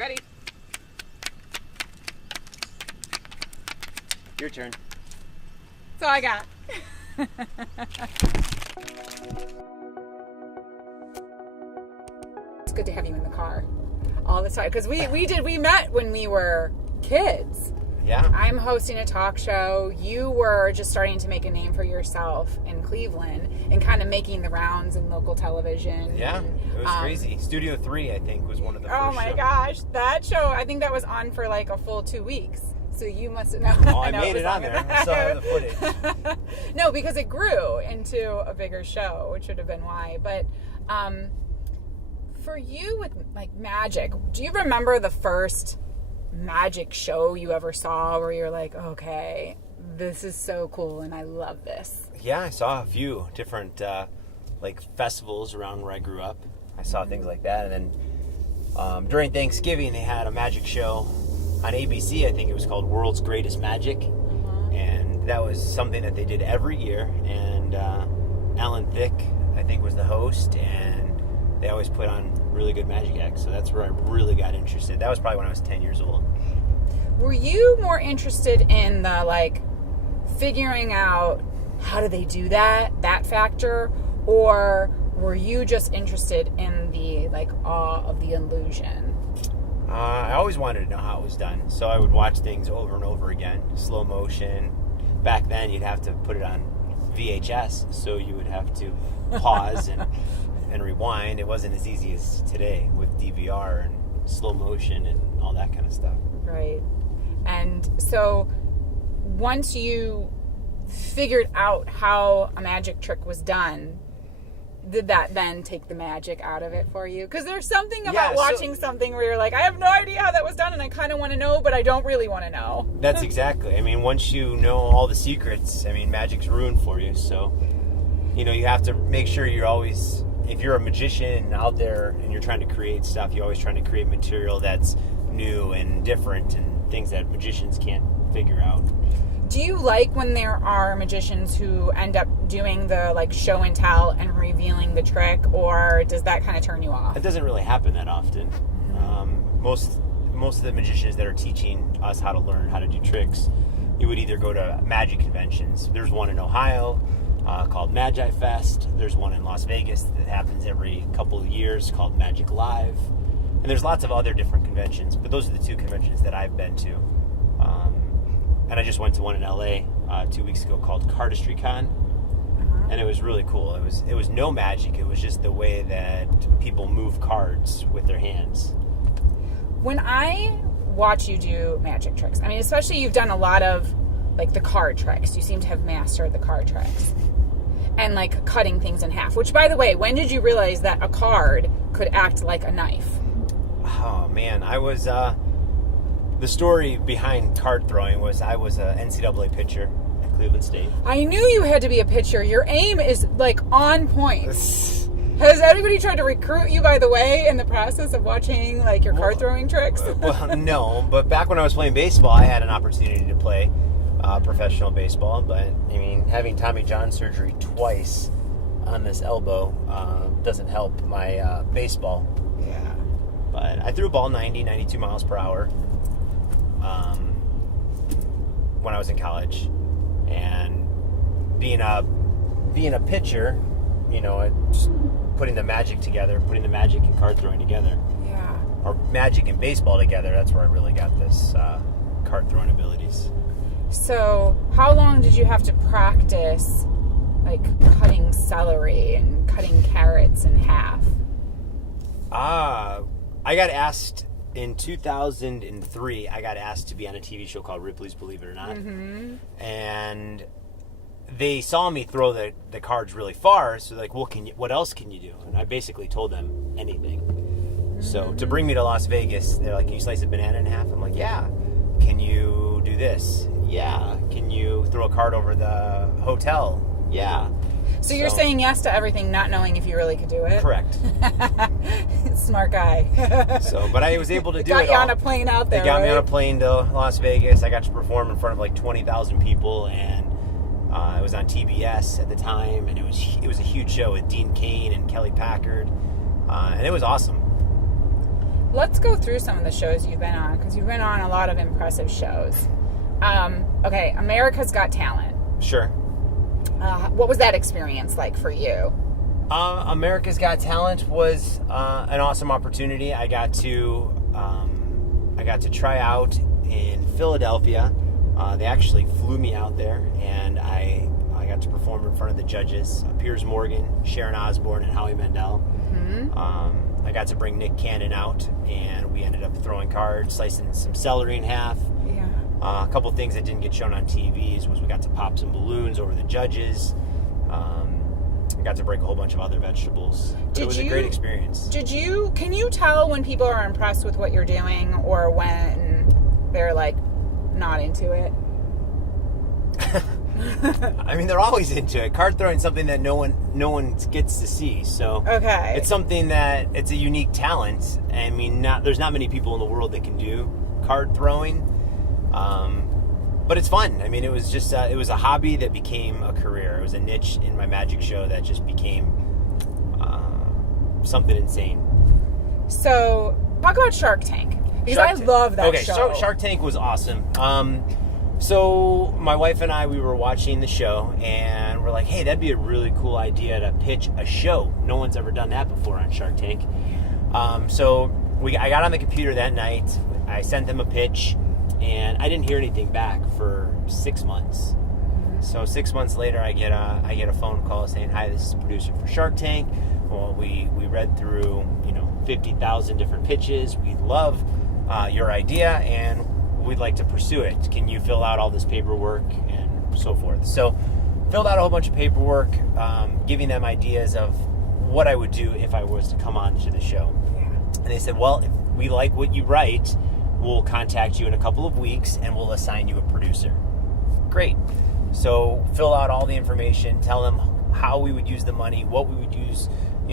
Ready? Your turn. That's all I got. It's good to have you in the car all the time. Because we met when we were kids. Yeah. I'm hosting a talk show. You were just starting to make a name for yourself in Cleveland and kind of making the rounds in local television. Yeah, it was crazy. Studio 3, I think, was one of the first Oh my shows. gosh. That show, I think that was on for like a full 2 weeks. So you must have known. Oh, I made it on there. I still have the footage. No, because it grew into a bigger show, which would have been why. But for you with like magic, do you remember the first magic show you ever saw where you're like, okay, this is so cool and I love this? Yeah, I saw a few different like festivals around where I grew up. I saw things like that. And then during Thanksgiving, they had a magic show on ABC. I think it was called World's Greatest Magic. And that was something that they did every year. And Alan Thicke, I think, was the host. And they always put on really good magic acts. So that's where I really got interested. That was probably when I was 10 years old. Were you more interested in the, like, figuring out how do they do that factor? Or were you just interested in the, like, awe of the illusion? I always wanted to know how it was done. So I would watch things over and over again. Slow motion. Back then, you'd have to put it on VHS. So you would have to pause and rewind. It wasn't as easy as today with DVR and slow motion and all that kind of stuff. Right. And so once you figured out how a magic trick was done, did that then take the magic out of it for you? Because there's something about watching something where you're like, I have no idea how that was done and I kind of want to know, but I don't really want to know. That's exactly. I mean, once you know all the secrets, I mean, magic's ruined for you. So, you know, you have to make sure you're always, if you're a magician out there and you're trying to create stuff, you're always trying to create material that's new and different and things that magicians can't figure out. Do you like when there are magicians who end up doing the like show and tell and revealing the trick, or does that kind of turn you off? It doesn't really happen that often. Most of the magicians that are teaching us how to learn how to do tricks, you would either go to magic conventions. There's one in Ohio called Magi Fest. There's one in Las Vegas that happens every couple of years called Magic Live. And there's lots of other different conventions, but those are the two conventions that I've been to. And I just went to one in LA 2 weeks ago called CardistryCon, and it was really cool. It was no magic. It was just the way that people move cards with their hands. When I watch you do magic tricks, I mean, especially you've done a lot of like the card tricks. You seem to have mastered the card tricks. And like cutting things in half. Which, by the way, when did you realize that a card could act like a knife? Oh man, I was. The story behind card throwing was I was an NCAA pitcher at Cleveland State. I knew you had to be a pitcher. Your aim is like on point. Has anybody tried to recruit you, by the way, in the process of watching like your card throwing tricks? Well, no, but back when I was playing baseball, I had an opportunity to play professional baseball. But I mean, having Tommy John surgery twice on this elbow doesn't help my baseball. Yeah. But I threw a ball 92 miles per hour when I was in college, and being a pitcher, you know, just putting the magic and card throwing together, or magic and baseball together, that's where I really got this card throwing abilities. So how long did you have to practice like cutting celery and cutting carrots in half? I got asked in 2003. I got asked to be on a TV show called Ripley's Believe It or Not, and they saw me throw the cards really far. So like, what else can you do? And I basically told them anything. So to bring me to Las Vegas, they're like, "Can you slice a banana in half?" I'm like, "Yeah." "Can you do this?" "Yeah." "Can you throw a card over the hotel?" "Yeah." So you're saying yes to everything, not knowing if you really could do it? Correct. Smart guy. But I was able to do it all. Got you on a plane out there, They got me right? on a plane to Las Vegas. I got to perform in front of like 20,000 people, and it was on TBS at the time, and it was a huge show with Dean Cain and Kelly Packard, and it was awesome. Let's go through some of the shows you've been on, because you've been on a lot of impressive shows. Okay, America's Got Talent. Sure. What was that experience like for you? America's Got Talent was an awesome opportunity. I got to try out in Philadelphia. They actually flew me out there, and I got to perform in front of the judges, Piers Morgan, Sharon Osbourne, and Howie Mandel. Mm-hmm. I got to bring Nick Cannon out, and we ended up throwing cards, slicing some celery in half. Yeah. A couple things that didn't get shown on TVs was we got to pop some balloons over the judges. I got to break a whole bunch of other vegetables. It was a great experience. Can you tell when people are impressed with what you're doing or when they're like not into it? I mean, they're always into it. Card throwing is something that no one gets to see. So okay, it's something that it's a unique talent. I mean, there's not many people in the world that can do card throwing. But it's fun. I mean, it was just it was a hobby that became a career. It was a niche in my magic show that just became something insane. So talk about Shark Tank, because I love that show. Okay, Shark Tank was awesome. So my wife and I, we were watching the show, and we're like, hey, that'd be a really cool idea to pitch a show. No one's ever done that before on Shark Tank. So I got on the computer that night. I sent them a pitch, and I didn't hear anything back for 6 months. So 6 months later, I get a phone call saying, hi, this is the producer for Shark Tank. Well, we read through 50,000 different pitches. We love your idea, and we'd like to pursue it. Can you fill out all this paperwork and so forth? So filled out a whole bunch of paperwork, giving them ideas of what I would do if I was to come on to the show. And they said, well, if we like what you write, we'll contact you in a couple of weeks and we'll assign you a producer. Great. So fill out all the information, tell them how we would use the money, what we would use,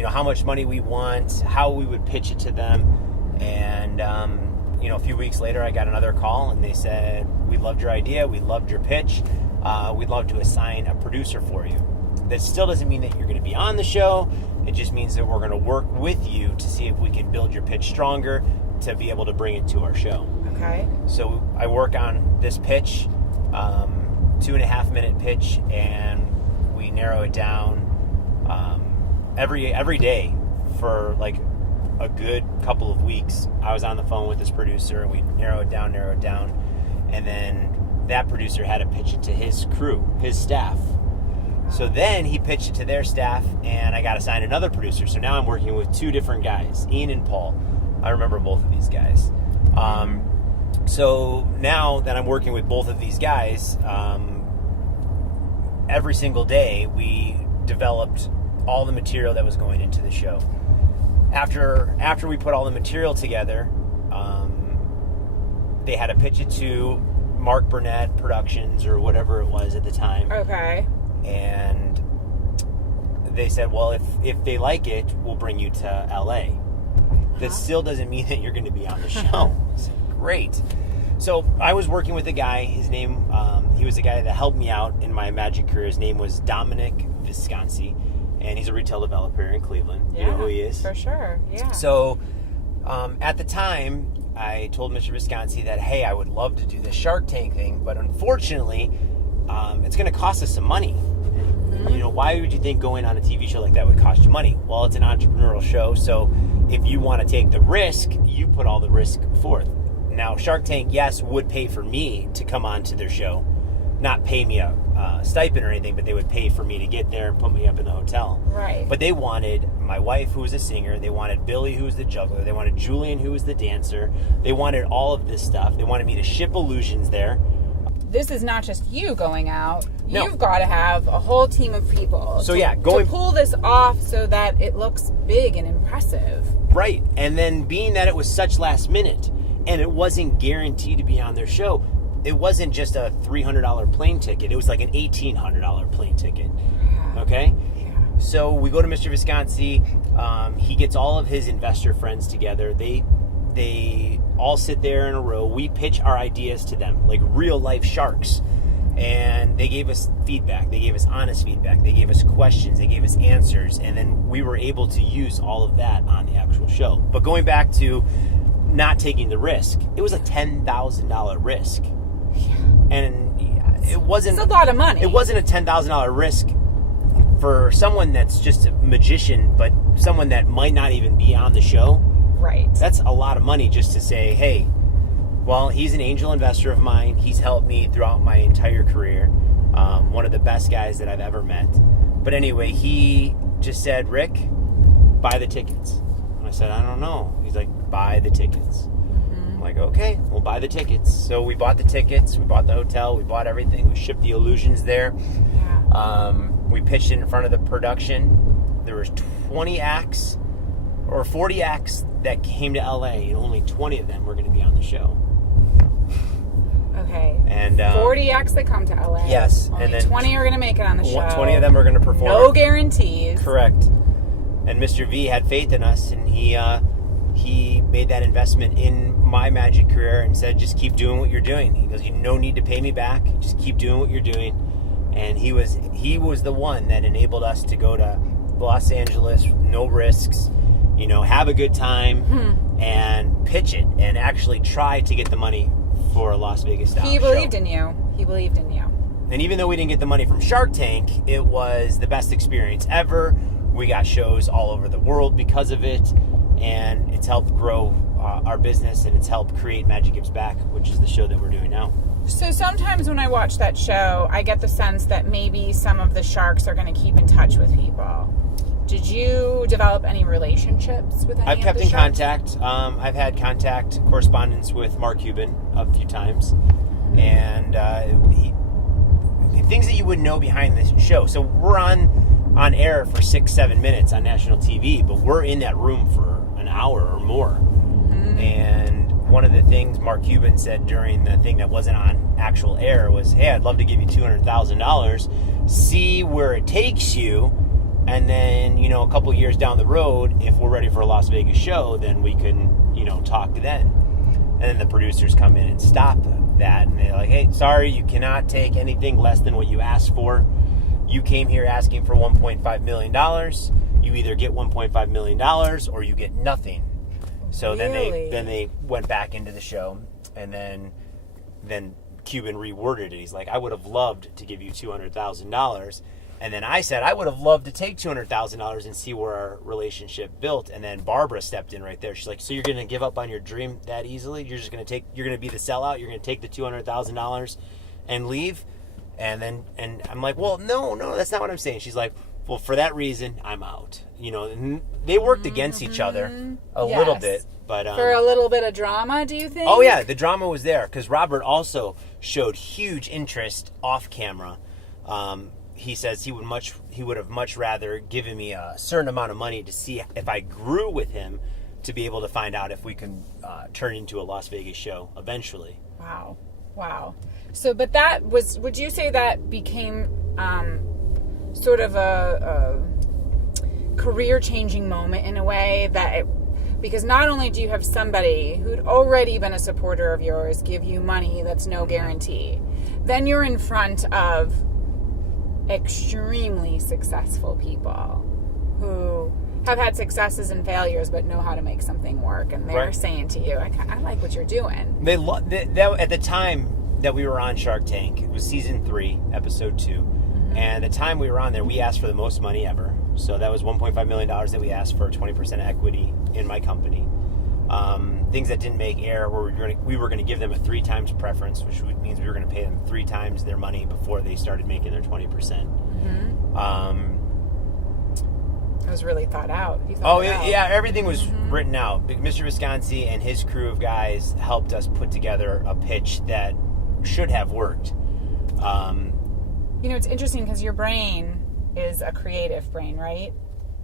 how much money we want, how we would pitch it to them. And, a few weeks later, I got another call and they said, we loved your idea. We loved your pitch. We'd love to assign a producer for you. That still doesn't mean that you're going to be on the show. It just means that we're going to work with you to see if we can build your pitch stronger to be able to bring it to our show. Okay. So I work on this pitch, 2.5 minute pitch, and we narrow it down every day for like a good couple of weeks. I was on the phone with this producer, and we narrow it down, and then that producer had to pitch it to his crew, his staff. So then he pitched it to their staff, and I got assigned another producer. So now I'm working with two different guys, Ian and Paul. I remember both of these guys. So now that I'm working with both of these guys, every single day we developed all the material that was going into the show. After we put all the material together, they had to pitch it to Mark Burnett Productions or whatever it was at the time. Okay. And they said, well, if they like it, we'll bring you to LA. That still doesn't mean that you're going to be on the show. It's great. So I was working with a guy. His name, he was the guy that helped me out in my magic career. His name was Dominic Visconti, and he's a retail developer in Cleveland. Yeah, you know who he is? For sure, yeah. So at the time, I told Mr. Visconti that, hey, I would love to do this Shark Tank thing, but unfortunately, it's going to cost us some money. Mm-hmm. Why would you think going on a TV show like that would cost you money? Well, it's an entrepreneurial show, so if you want to take the risk, you put all the risk forth. Now, Shark Tank, yes, would pay for me to come on to their show. Not pay me a stipend or anything, but they would pay for me to get there and put me up in the hotel. Right. But they wanted my wife, who was a singer. They wanted Billy, who was the juggler. They wanted Julian, who was the dancer. They wanted all of this stuff. They wanted me to ship Illusions there. This is not just you going out. No. You've got to have a whole team of people to pull this off so that it looks big and impressive. Right. And then being that it was such last minute and it wasn't guaranteed to be on their show, it wasn't just a $300 plane ticket. It was like an $1,800 plane ticket. Yeah. Okay? Yeah. So we go to Mr. Visconti. He gets all of his investor friends together. They all sit there in a row. We pitch our ideas to them like real life sharks. And they gave us feedback. They gave us honest feedback. They gave us questions. They gave us answers. And then we were able to use all of that on the actual show. But going back to not taking the risk. It was a $10,000 risk. And it wasn't... It's a lot of money. It wasn't a $10,000 risk for someone that's just a magician, but someone that might not even be on the show. Right. That's a lot of money just to say, hey, well, he's an angel investor of mine. He's helped me throughout my entire career. One of the best guys that I've ever met. But anyway, he just said, Rick, buy the tickets. And I said, I don't know. He's like, buy the tickets. I'm like, okay, we'll buy the tickets. So we bought the tickets. We bought the hotel. We bought everything. We shipped the Illusions there. Yeah. We pitched it in front of the production. There was 20 acts or 40 acts that came to LA, and only 20 of them were going to be on the show. Okay. And 40 acts that come to LA. Yes. Only and then 20 are going to make it on the show. 20 of them are going to perform. No guarantees. Correct. And Mr. V had faith in us, and he made that investment in my magic career and said, just keep doing what you're doing. He goes, you no need to pay me back. Just keep doing what you're doing. And he was the one that enabled us to go to Los Angeles, no risks, have a good time and pitch it and actually try to get the money for a Las Vegas style show. He believed in you. He believed in you. And even though we didn't get the money from Shark Tank, it was the best experience ever. We got shows all over the world because of it, and it's helped grow our business, and it's helped create Magic Gives Back, which is the show that we're doing now. So sometimes when I watch that show, I get the sense that maybe some of the sharks are going to keep in touch with people. Did you develop any relationships with any I've of kept the in sharks? contact. I've had correspondence with Mark Cuban a few times, and things that you wouldn't know behind the show. So we're on air for 6-7 minutes on national TV, but we're in that room for an hour or more. And one of the things Mark Cuban said during the thing that wasn't on actual air was, hey, I'd love to give you $200,000, see where it takes you, and then, a couple years down the road, if we're ready for a Las Vegas show, then we can, talk then. And then the producers come in and stop that, and they're like, hey, sorry, you cannot take anything less than what you asked for. You came here asking for $1.5 million. You either get $1.5 million or you get nothing. So Really? then they went back into the show, and then Cuban reworded it. He's like, I would have loved to give you $200,000. And then I said, I would have loved to take $200,000 and see where our relationship built. And then Barbara stepped in right there. She's like, so you're going to give up on your dream that easily? You're going to be the sellout? You're going to take the $200,000 and leave? And I'm like, well, no, that's not what I'm saying. She's like, well, for that reason, I'm out. And they worked against each other a little bit. But for a little bit of drama, do you think? Oh, yeah, the drama was there because Robert also showed huge interest off camera. He says he would have much rather given me a certain amount of money to see if I grew with him to be able to find out if we can turn into a Las Vegas show eventually. Wow. So, but that was, would you say that became sort of a career-changing moment in a way because not only do you have somebody who'd already been a supporter of yours give you money that's no guarantee, then you're in front of extremely successful people who have had successes and failures but know how to make something work, and they're saying to you, I like what you're doing. At the time that we were on Shark Tank, it was season 3, episode 2, and the time we were on there, we asked for the most money ever. So that was $1.5 million that we asked for 20% equity in my company. Things that didn't make air, we were going to give them a 3 times preference, which means we were going to pay them 3 times their money before they started making their 20%. It was really thought out. Yeah, everything was written out. Mr. Visconsi and his crew of guys helped us put together a pitch that should have worked. It's interesting because your brain is a creative brain, right?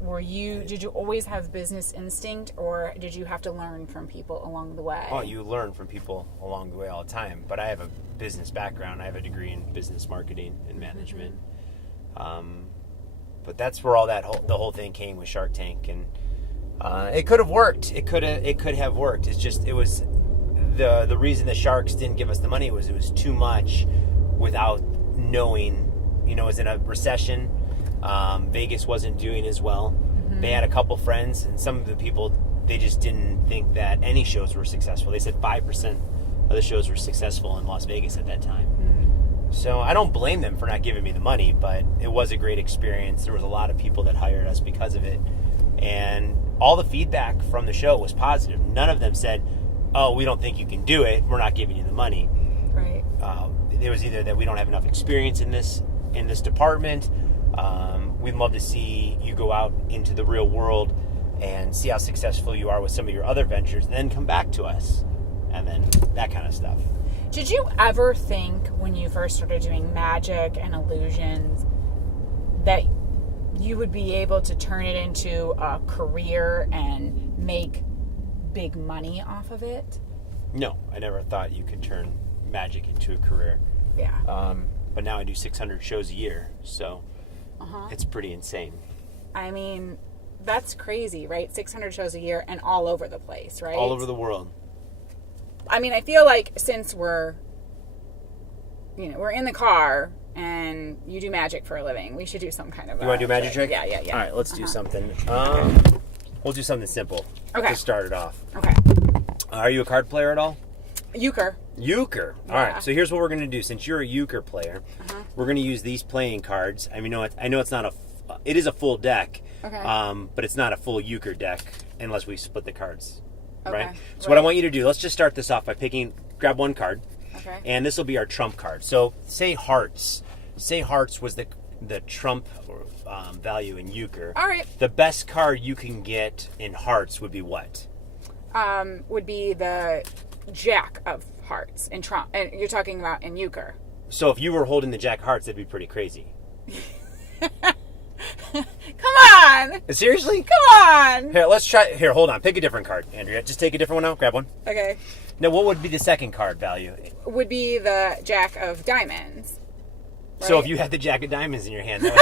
Did you always have business instinct, or did you have to learn from people along the way? Oh, you learn from people along the way all the time. But I have a business background. I have a degree in business marketing and management. But that's where all the whole thing came with Shark Tank, and it could have worked. It could have worked. It's just it was the reason the Sharks didn't give us the money was it was too much without knowing. It was in a recession. Vegas wasn't doing as well. They had a couple friends, and some of the people they just didn't think that any shows were successful. They said 5% of the shows were successful in Las Vegas at that time. So I don't blame them for not giving me the money, but it was a great experience. There was a lot of people that hired us because of it. And all the feedback from the show was positive. None of them said, oh, we don't think you can do it, we're not giving you the money. Right. It was either that we don't have enough experience in this department. We'd love to see you go out into the real world and see how successful you are with some of your other ventures, and then come back to us. And then that kind of stuff. Did you ever think when you first started doing magic and illusions that you would be able to turn it into a career and make big money off of it? No, I never thought you could turn magic into a career. Yeah. But now I do 600 shows a year, so it's pretty insane. I mean, that's crazy, right? 600 shows a year and all over the place, right? All over the world. I mean, I feel like since we're in the car and you do magic for a living, we should do some kind of You want to do a magic trick? Yeah. All right, let's do something. We'll do something simple to start it off. Okay. Are you a card player at all? Euchre. Euchre. All right, so here's what we're going to do. Since you're a euchre player, we're going to use these playing cards. I mean, I know it's not it is a full deck, but it's not a full euchre deck unless we split the cards, right? So what I want you to do, let's just start this off by grab one card, and this will be our trump card. So say hearts. Say hearts was the trump value in euchre. All right. The best card you can get in hearts would be what? Would be the Jack of Hearts in trump, and you're talking about in euchre. So if you were holding the Jack of Hearts, that'd be pretty crazy. Come on! Seriously? Come on! Here, let's try. Here, hold on. Pick a different card, Andrea. Just take a different one out. Grab one. Okay. Now, what would be the second card value? Would be the Jack of Diamonds. Right? So if you had the Jack of Diamonds in your hand, Come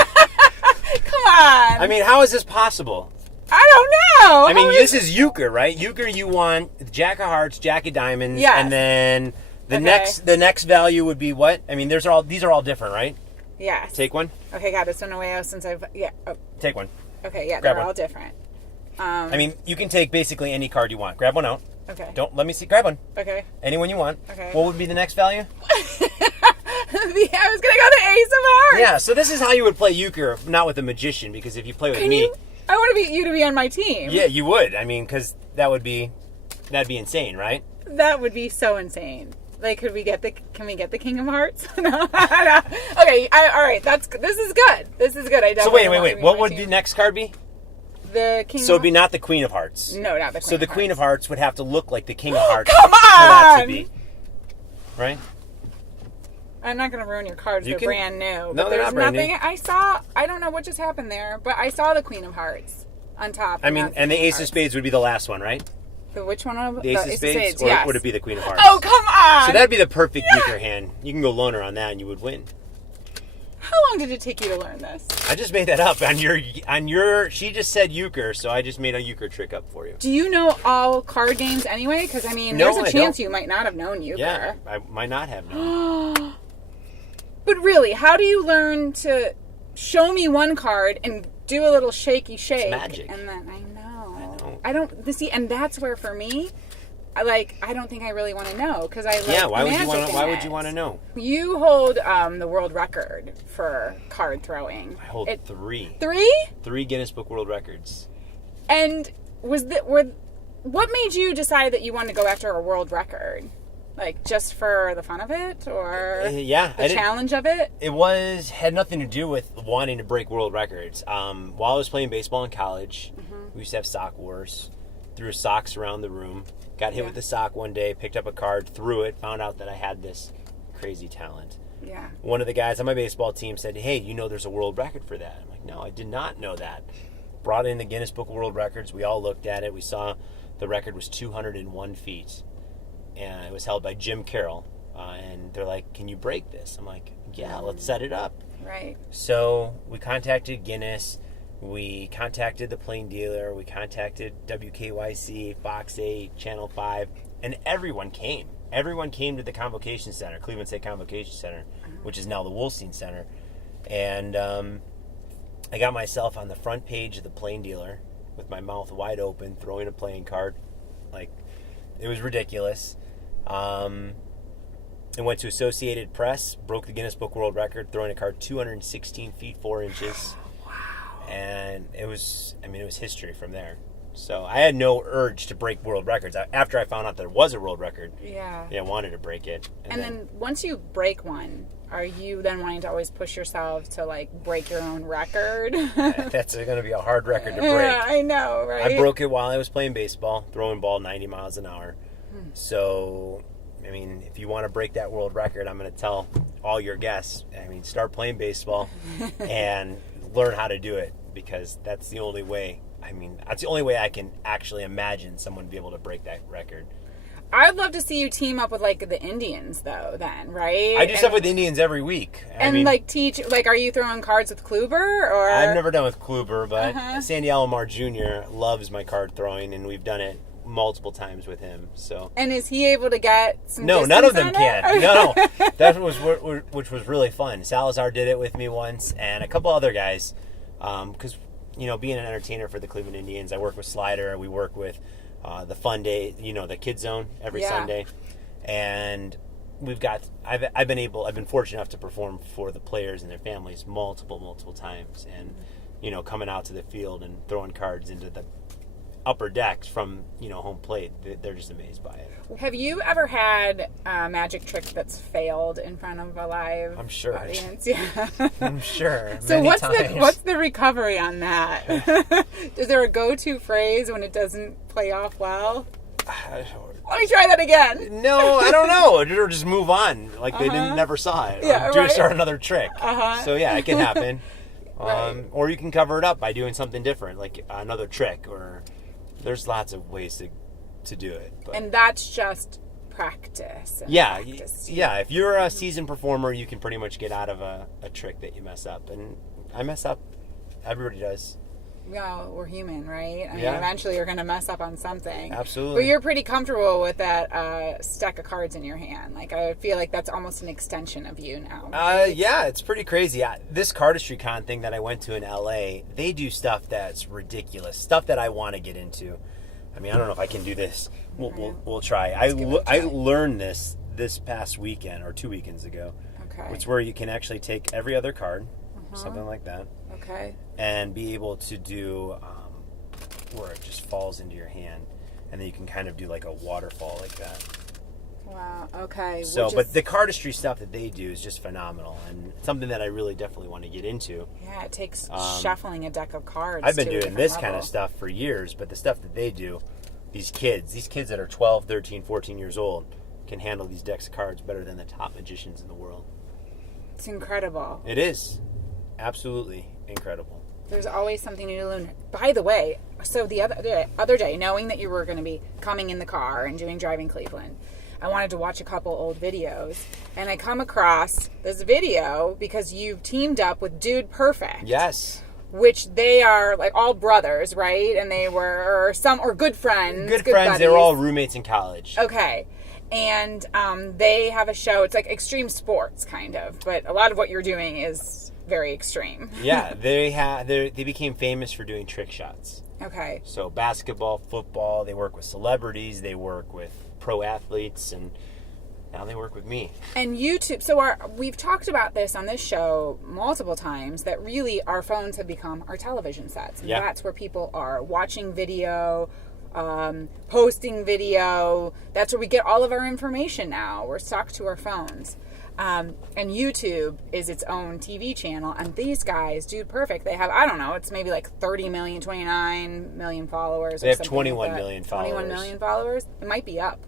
on! I mean, how is this possible? I don't know. I mean, this is euchre, right? Euchre, you want the Jack of Hearts, Jack of Diamonds, and then the next value would be what? I mean, these are all different, right? Yes. Take one. Okay, got it. So no way else since I've Take one. Okay, yeah, Grab they're one. all different. I mean, you can take basically any card you want. Grab one out. Okay. Don't let me see. Grab one. Okay. Anyone you want. Okay. What would be the next value? I was gonna go the Ace of Hearts. Yeah. So this is how you would play euchre, not with a magician, because if you play with me, I want you to be on my team. Yeah, you would. I mean, because that'd be insane, right? That would be so insane. Like, can we get the King of Hearts? No. Okay, all right. This is good. This is good. So wait. What would the next card be? The King. So it'd be not the Queen of Hearts. No, not the Queen. So the Queen of Hearts would have to look like the King of Hearts. Come on! For that to be, right? I'm not going to ruin your cards. They're brand new. No, they're not brand new. I don't know what just happened there, but I saw the Queen of Hearts on top. I mean, and the Ace of Spades would be the last one, right? Which one? The Ace of Spades? Or yes. would it be the Queen of Hearts? Oh, come on! So that'd be the perfect euchre hand. You can go loner on that and you would win. How long did it take you to learn this? I just made that up on your. She just said euchre, so I just made a euchre trick up for you. Do you know all card games anyway? Because I mean, there's a chance you might not have known euchre. Yeah, I might not have known. But really, how do you learn to show me one card and do a little shaky shake? It's magic. And then I know. I don't see, and that's where for me, I don't think I really want to know because I like why would you want to know? You hold the world record for card throwing. I hold 3. 3? 3 Guinness Book World Records. And what made you decide that you wanted to go after a world record? Like just for the fun of it, or the challenge of it? It had nothing to do with wanting to break world records. While I was playing baseball in college, we used to have sock wars. Threw socks around the room. Got hit with the sock one day. Picked up a card, threw it. Found out that I had this crazy talent. Yeah. One of the guys on my baseball team said, "Hey, there's a world record for that." I'm like, "No, I did not know that." Brought in the Guinness Book of World Records. We all looked at it. We saw the record was 201 feet. And it was held by Jim Carroll. And they're like, "Can you break this?" I'm like, "Yeah, let's set it up." Right. So we contacted Guinness. We contacted the Plain Dealer. We contacted WKYC, Fox 8, Channel 5. And everyone came. Everyone came to the Convocation Center, Cleveland State Convocation Center, which is now the Wolstein Center. And I got myself on the front page of the Plain Dealer with my mouth wide open, throwing a playing card. Like, it was ridiculous. And went to Associated Press, broke the Guinness Book World Record, throwing a card 216 feet 4 inches. Wow. And it was history from there. So I had no urge to break world records. After I found out there was a world record, I wanted to break it. And then once you break one, are you then wanting to always push yourself to, like, break your own record? That's going to be a hard record to break. Yeah, I know, right? I broke it while I was playing baseball, throwing ball 90 miles an hour. So, I mean, if you want to break that world record, I'm going to tell all your guests, start playing baseball and learn how to do it, because that's the only way. That's the only way I can actually imagine someone be able to break that record. I'd love to see you team up with, like, the Indians, though, then, right? I do stuff with Indians every week. Teach, like, are you throwing cards with Kluber, or? I've never done with Kluber, but Sandy Alomar Jr. loves my card throwing, and we've done it multiple times with him. So. And is he able to get some No, distance none of them on can. it? No. That was which was really fun. Salazar did it with me once, and a couple other guys, because, being an entertainer for the Cleveland Indians, I work with Slider, we work with the Fun Day, the Kids Zone every Sunday, and I've been fortunate enough to perform for the players and their families multiple times, and coming out to the field and throwing cards into the upper decks from home plate, they're just amazed by it. Have you ever had a magic trick that's failed in front of a live audience? Yeah. I'm sure. So what's the recovery on that? Is there a go-to phrase when it doesn't play off well? Let me try that again. No, I don't know. Or just move on, like they never saw it. Or start another trick. So yeah, it can happen. Or you can cover it up by doing something different, like another trick. Or there's lots of ways to do it. But. And that's just practice. Practice. If you're a seasoned performer, you can pretty much get out of a trick that you mess up. And I mess up. Everybody does. Yeah, we're human, right? Eventually you're going to mess up on something. Absolutely. But you're pretty comfortable with that stack of cards in your hand. Like, I feel like that's almost an extension of you now. Right? It's pretty crazy. This Cardistry Con thing that I went to in LA, they do stuff that's ridiculous. Stuff that I want to get into. I don't know if I can do this. We'll try. I learned this past weekend or 2 weekends ago. Okay. It's where you can actually take every other card, something like that. Okay. And be able to do where it just falls into your hand, and then you can kind of do like a waterfall like that. Wow. Okay. So, but the cardistry stuff that they do is just phenomenal, and something that I really definitely want to get into. Yeah, it takes shuffling a deck of cards. I've been doing this kind of stuff for years, but the stuff that they do, these kids that are 12, 13, 14 years old, can handle these decks of cards better than the top magicians in the world. It's incredible. It is. Absolutely incredible. There's always something new to learn. By the way, so the other day, knowing that you were going to be coming in the car and doing Driving Cleveland, I wanted to watch a couple old videos, and I come across this video because you've teamed up with Dude Perfect. Yes. Which they are like all brothers, right? And they were good friends. Good friends. Buddies. They were all roommates in college. Okay. And they have a show. It's like extreme sports, kind of. But a lot of what you're doing is very extreme. Yeah. They became famous for doing trick shots. Okay. So basketball, football, they work with celebrities. They work with pro athletes, and now they work with me. And YouTube. So we've talked about this on this show multiple times, that really our phones have become our television sets. And that's where people are watching video, posting video. That's where we get all of our information now. We're stuck to our phones. And YouTube is its own TV channel. And these guys, Dude Perfect, they have, I don't know, it's maybe like 30 million, 29 million followers. They have 21 million followers. 21 million followers? It might be up.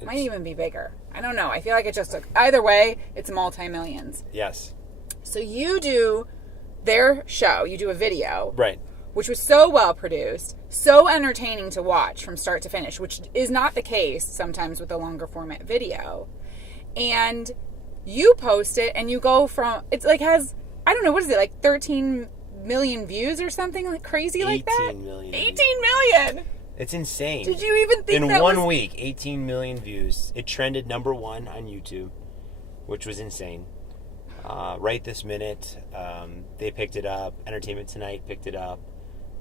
It might even be bigger. I don't know. I feel like it just took... Either way, it's multi-millions. Yes. So you do their show. You do a video. Right. Which was so well produced, so entertaining to watch from start to finish, which is not the case sometimes with a longer format video. And you post it and you go from... It's like has... I don't know, what is it? Like 13 million views or something like crazy like that? 18 million. 18 million! It's insane. Did you even think in 1 week, 18 million views. It trended number 1 on YouTube, which was insane. Right this minute, they picked it up. Entertainment Tonight picked it up.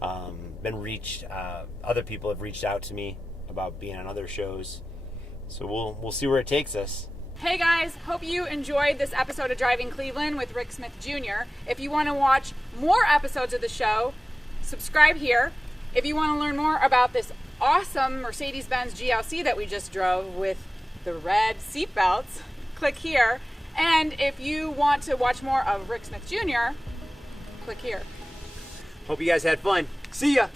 Other people have reached out to me about being on other shows. So we'll see where it takes us. Hey guys, hope you enjoyed this episode of Driving Cleveland with Rick Smith Jr. If you want to watch more episodes of the show, subscribe here. If you want to learn more about this awesome Mercedes-Benz GLC that we just drove with the red seatbelts, click here. And if you want to watch more of Rick Smith Jr., click here. Hope you guys had fun. See ya!